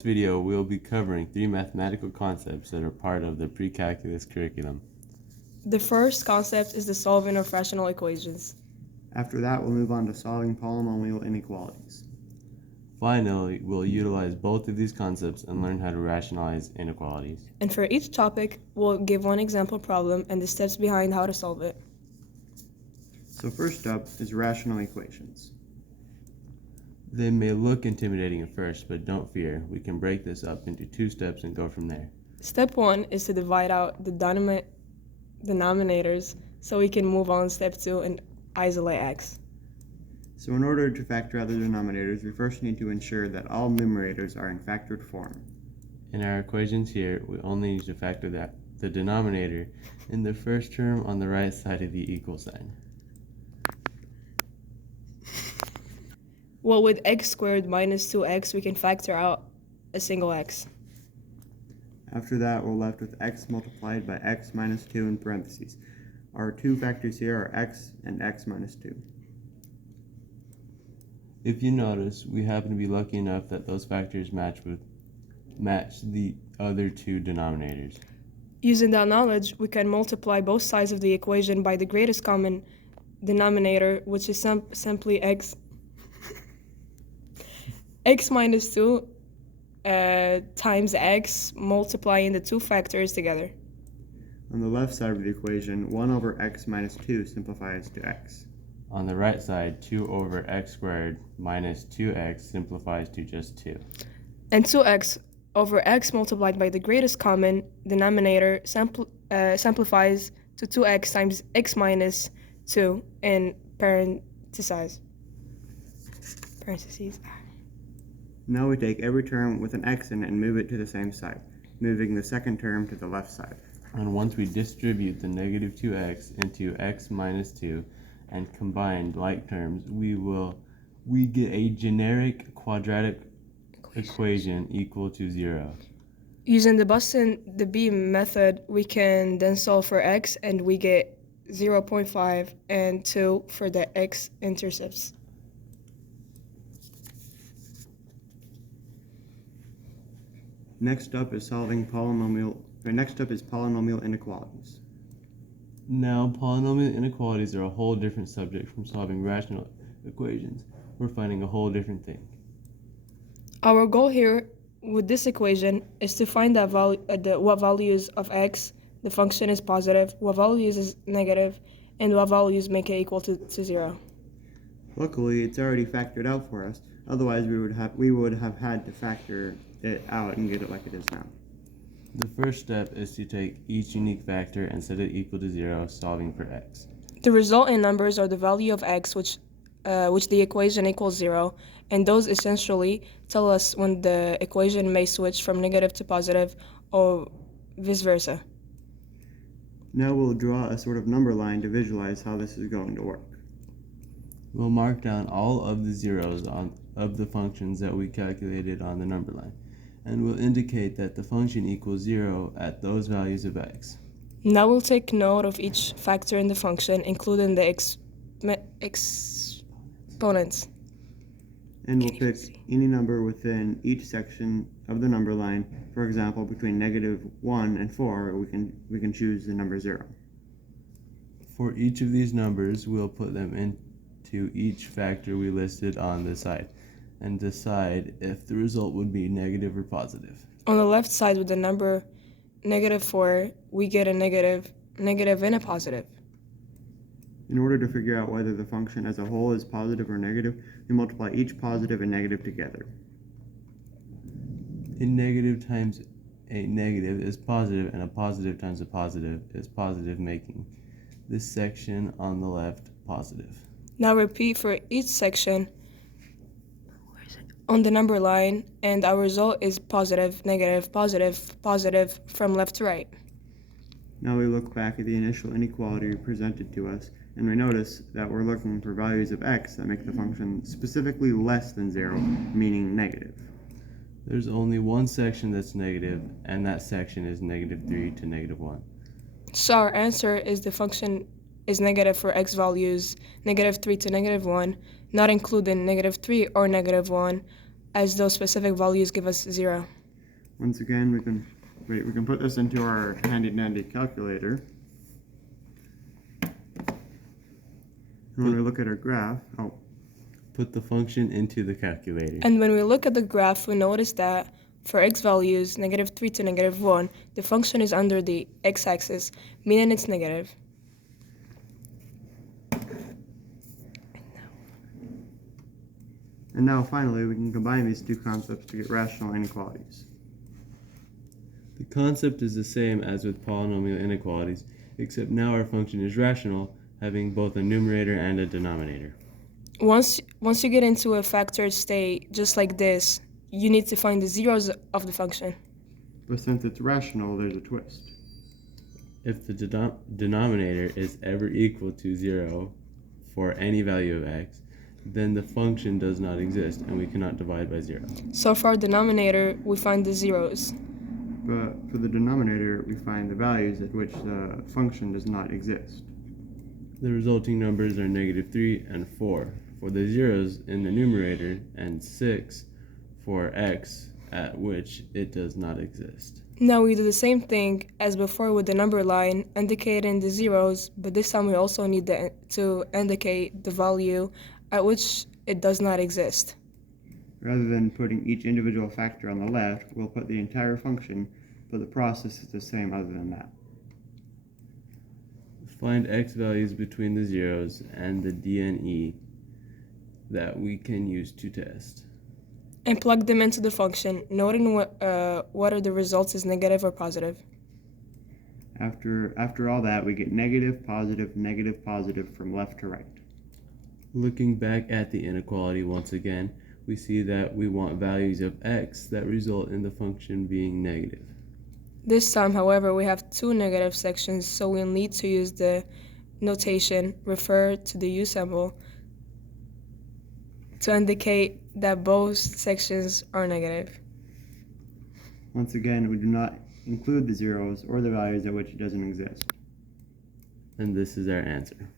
this video, we'll be covering 3 mathematical concepts that are part of the pre-calculus curriculum. The first concept is the solving of rational equations. After that, we'll move on to solving polynomial inequalities. Finally, we'll utilize both of these concepts and learn how to rationalize inequalities. And for each topic, we'll give one example problem and the steps behind how to solve it. So first up is rational equations. They may look intimidating at first, but don't fear. We can break this up into 2 steps and go from there. Step 1 is to divide out the denominators so we can move on to step 2 and isolate x. So in order to factor out the denominators, we first need to ensure that all numerators are in factored form. In our equations here, we only need to factor the denominator in the first term on the right side of the equal sign. Well, with x squared minus 2x, we can factor out a single x. After that, we're left with x multiplied by x minus 2 in parentheses. Our two factors here are x and x minus 2. If you notice, we happen to be lucky enough that those factors match the other 2 denominators. Using that knowledge, we can multiply both sides of the equation by the greatest common denominator, which is simply x minus 2 times x, multiplying the 2 factors together. On the left side of the equation, 1 over x minus 2 simplifies to x. On the right side, 2 over x squared minus 2x simplifies to just 2. And 2x over x multiplied by the greatest common denominator simplifies to 2x times x minus 2 in parentheses. Now we take every term with an x in it and move it to the same side, moving the second term to the left side. And once we distribute the negative 2x into x minus 2 and combine like terms, we get a generic quadratic equation equal to 0. Using the bus and the beam method, we can then solve for x and we get 0.5 and 2 for the x-intercepts. Next up is polynomial inequalities. Now, polynomial inequalities are a whole different subject from solving rational equations. We're finding a whole different thing. Our goal here with this equation is to find what values of x the function is positive, what values is negative, and what values make it equal to 0. Luckily, it's already factored out for us. Otherwise, we would have had to factor it out and get it like it is now. The first step is to take each unique factor and set it equal to 0, solving for x. The resultant numbers are the value of x, which the equation equals 0, and those essentially tell us when the equation may switch from negative to positive or vice versa. Now we'll draw a sort of number line to visualize how this is going to work. We'll mark down all of the zeros of the functions that we calculated on the number line, and we'll indicate that the function equals 0 at those values of x. Now we'll take note of each factor in the function, including the exponents. And we'll pick any number within each section of the number line. For example, between negative 1 and 4, we can choose the number 0. For each of these numbers, we'll put them into each factor we listed on the side and decide if the result would be negative or positive. On the left side with the number negative 4, we get a negative and a positive. In order to figure out whether the function as a whole is positive or negative, we multiply each positive and negative together. A negative times a negative is positive, and a positive times a positive is positive, making this section on the left positive. Now repeat for each section on the number line, and our result is positive, negative, positive, positive from left to right. Now we look back at the initial inequality presented to us, and we notice that we're looking for values of x that make the function specifically less than 0, meaning negative. There's only one section that's negative, and that section is negative 3 to negative 1. So our answer is the function is negative for x values negative 3 to negative 1, not including negative 3 or negative 1, as those specific values give us 0. Once again, we can put this into our handy dandy calculator. And when we look at our graph, Put the function into the calculator. And when we look at the graph, we notice that for x values, -3 to -1, the function is under the x-axis, meaning it's negative. and now finally we can combine these two concepts to get rational inequalities. The concept is the same as with polynomial inequalities, except now our function is rational, having both a numerator and a denominator. Once you get into a factored state just like this, you need to find the zeros of the function. But since it's rational, there's a twist. If the denominator is ever equal to 0 for any value of x, then the function does not exist and we cannot divide by 0. So for our denominator, we find the zeros. But for the denominator, we find the values at which the function does not exist. The resulting numbers are -3 and 4 for the zeros in the numerator and 6 for x at which it does not exist. Now we do the same thing as before with the number line, indicating the zeros, but this time we also need to indicate the value at which it does not exist. Rather than putting each individual factor on the left, we'll put the entire function, but the process is the same other than that. Find x values between the zeros and the DNE that we can use to test. And plug them into the function, noting whether the results is negative or positive. After all that, we get negative, positive from left to right. Looking back at the inequality once again, we see that we want values of x that result in the function being negative. This time, however, we have two negative sections, so we'll need to use the notation refer to the U symbol to indicate that both sections are negative. Once again, we do not include the zeros or the values at which it doesn't exist. And this is our answer.